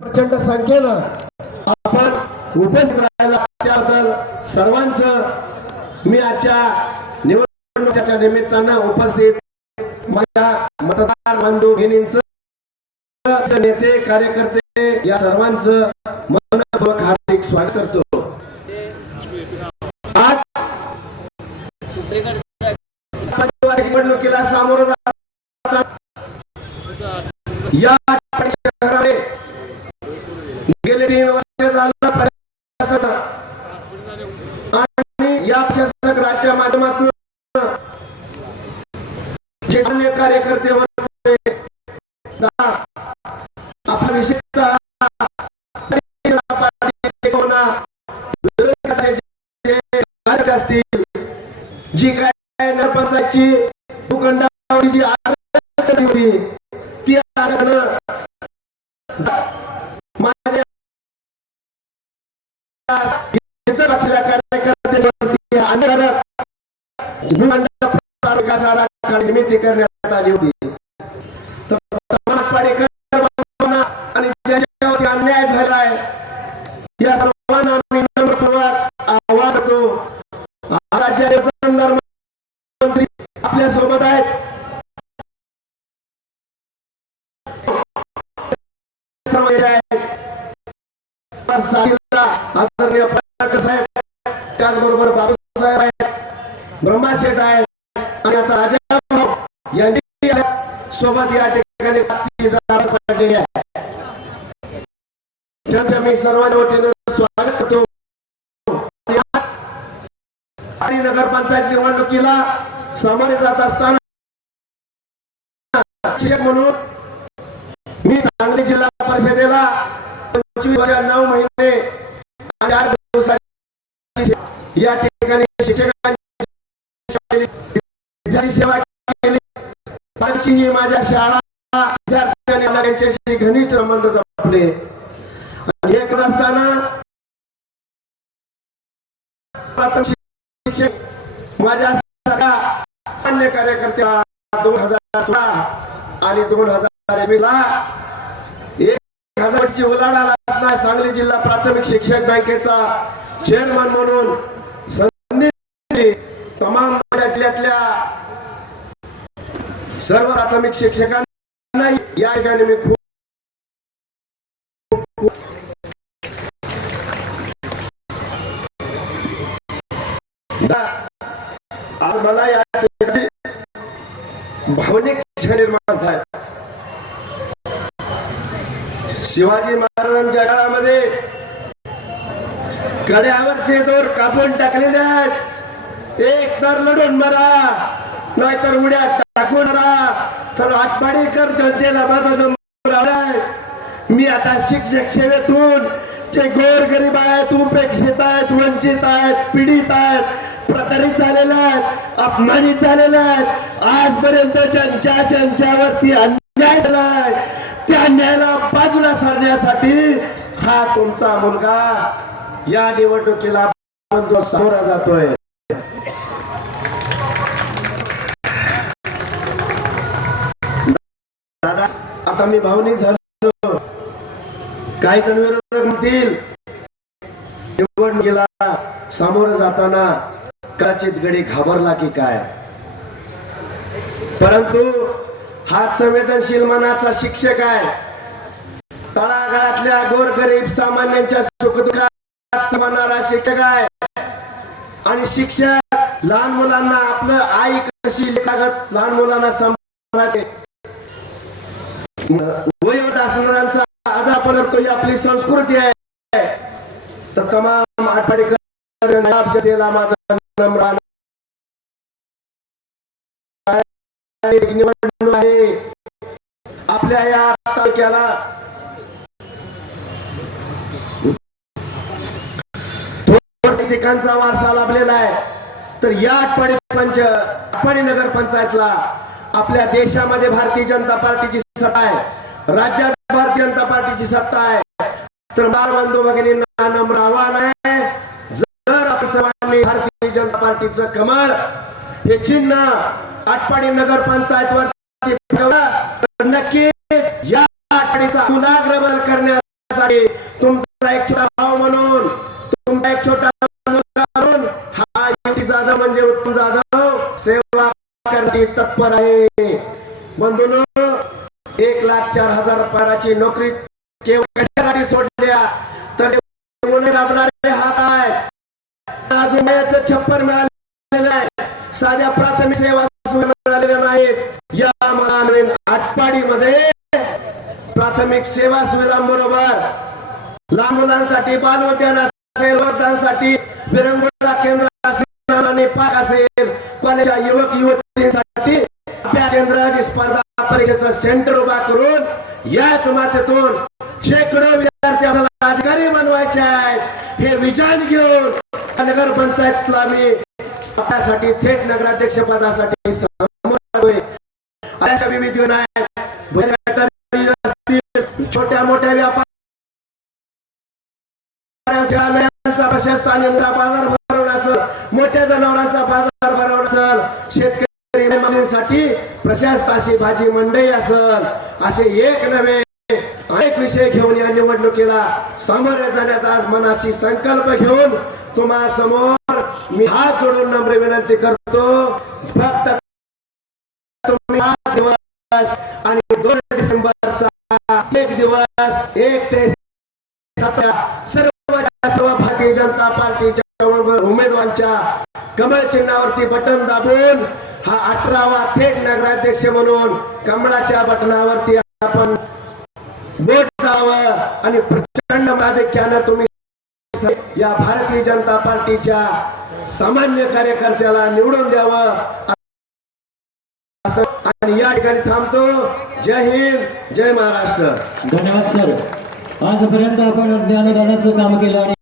प्रचंड संख्येनं आपण उपस्थित राहायला त्याबद्दल सर्वांचं मी आजच्या निवडणुकीच्या निमित्तानं उपस्थित माझ्या मतदार बंधू भगिनींचं नेते कार्यकर्ते या सर्वांचं मनपूर्वक हार्दिक स्वागत करतो. आज निवडणुकीला सामोरं या जे सामान्य कार्यकर्ते होते आपला विशेषतः असतील. जी काय नरपंचायतची भूखंडावरची जी आरक्षण होती ती आरक्षण माझ्या इतर कार्यकर्त्यांवरती हानिकारक भूखंड निर्मिती करण्यात आली होती. पाडेकर आणि ज्यांच्यावरती अन्याय झाला आहे या सर्वांना आम्ही नम्रपूर्वक आवाहन करतो. राज्याचे वतनदार मंत्री आपल्यासोबत आहेत. आदरणीय पाटकर साहेब त्याचबरोबर बाबासाहेब आहेत ब्रह्माशेठ आहेत आणि आता राजा यांनी सोबत या ठिकाणी प्राप्ती पडलेली आहे त्यांचं मी सर्वांच्या वतीनं स्वागत करतो. आणि नगरपंचायत निवडणुकीला सामोरे जात असताना म्हणून मी सांगली जिल्हा परिषदेला पंचवीस नऊ महिने चार दिवसाची या ठिकाणी शिक्षकांची सेवा त्यांची ही माझ्या शाळा विद्यार्थ्यांनी आणि यांच्याशी घनिष्ठ संबंध जपले. आणि हे करत असताना शिक्षक माझ्या सगळ्या सामान्य कार्यकर्त्या दोन हजार सोळा आणि दोन हजार एकवीस ला एक हजारची उलाढाल असणार सांगली जिल्हा प्राथमिक शिक्षक बँकेचा चेअरमन म्हणून संधी तमाम जिल्ह्यातल्या सर्व प्राथमिक शिक्षकांना या ठिकाणी मी खूप आज मला या ठिकाणी भावनिक क्षण निर्माण झाले. शिवाजी महाराजांच्या काळामध्ये कड्यावरचे दोर कापून टाकलेले आहेत. एक तर लढून मरा. नाहीतर उड्या टाकून तर आटपाडीकर जनतेला माझा नंबर आलाय. मी आता शिक्षक सेवेतून जे गोर गरीब आहेत उपेक्षित आहेत वंचित आहेत पीडित आहेत प्रतारित झालेले आहेत अपमानित झालेले आहेत आजपर्यंत ज्यांच्या ज्यांच्यावरती अन्याय झालाय. त्या अन्यायाला बाजूला सारण्यासाठी हा तुमचा मुलगा या निवडणुकीला आपण सामोरा जातोय. दादा आता मी भावनिक झालो. काही जण विरोधक म्हणतील निवडणुकीला सामोरं जाताना कदाचित गडी घाबरला की काय? परंतु हा संवेदनशील मनाचा शिक्षक आहे. तळागाळातल्या गोरगरीब सामान्यांच्या सुखदुःखात समानारा शिक्षक आहे. आणि शिक्षक लहान मुलांना आपलं आई कशी लागत लहान मुलांना सांभाळते. वयोवृद्ध असणाऱ्यांचा आदर पण ही आपली संस्कृती आहे. तर तमाम आठवडीकर जनतेला माझा नम्र निवडणूक आहे. आपल्या या तालुक्याला ठिकाणचा वारसा लाभलेला आहे. तर या आटपाडी पंच आटपाडी नगर पंचायतला आपल्या देशामध्ये भारतीय जनता पार्टीची सत्ता आहे. राज्यात भारतीय जनता पार्टीची सत्ता आहे. तर बाल बंधू भगिनींना नम्र आव्हान आहे. जर आपण सर्वांनी भारतीय जनता पार्टीचं कमर हे चिन्ह आटपाडी नगर पंचायत वर नक्की करण्यासाठी तत्पर आहे. बंधून एक लाख चार हजार पगाराची नोकरी केवळ कशासाठी सोडल्या? तर राबणारे हात आहेत. अजून छप्पर मिळालेलं आहे. साध्या प्राथमिक सेवा मिळालेल्या नाहीत. या महानवीन आटपाडीमध्ये प्राथमिक सेवा सुविधांबरोबर लहान मुलांसाठी बाल उद्यान असेल वृद्धांसाठी विरंगुळा केंद्र असेल आणि पाक असेल कॉलेजच्या युवक युवती अभ्यास केंद्र आणि स्पर्धा परीक्षेचं सेंटर उभा करून याच मातेतून शेकडो विद्यार्थी आपल्याला अधिकारी बनवायचे आहेत. हे विजन घेऊन नगर पंचायतला मी आपल्यासाठी थेट नगराध्यक्ष पदासाठी अशा विविध छोट्या मोठ्या व्यापार प्रशस्त आणि बाजार भरवणं मोठ्या जनावरांचा बाजार भरवणं शेतकरी प्रशस्त अशी भाजी मंडई असेल. असे एक नव्हे अनेक विषय घेऊन या निवडणुकीला सामोरे जाण्याचा आज मनाशी संकल्प घेऊन तुम्हा समोर मी हात जोडून नम्र विनंती करतो. फक्त तुम्ही दिवस आणि दोन डिसेंबरचा एक दिवस एक ते सतरा सर्व सर्व भारतीय जनता पार्टीच्या उमेदवारांच्या कमळ चिन्हावरती बटन दाबून हा अठरावा थेट नगराध्यक्ष म्हणून कमळाच्या बटनावरती आपण वोट द्यावं आणि प्रचंड माधिक्यानं तुम्ही या भारतीय जनता पार्टीच्या सामान्य कार्यकर्त्याला निवडून द्यावं. आणि या ठिकाणी थांबतो. जय हिंद जय महाराष्ट्र. धन्यवाद सर. आजपर्यंत आपण ज्ञानदानाचं काम केलं आणि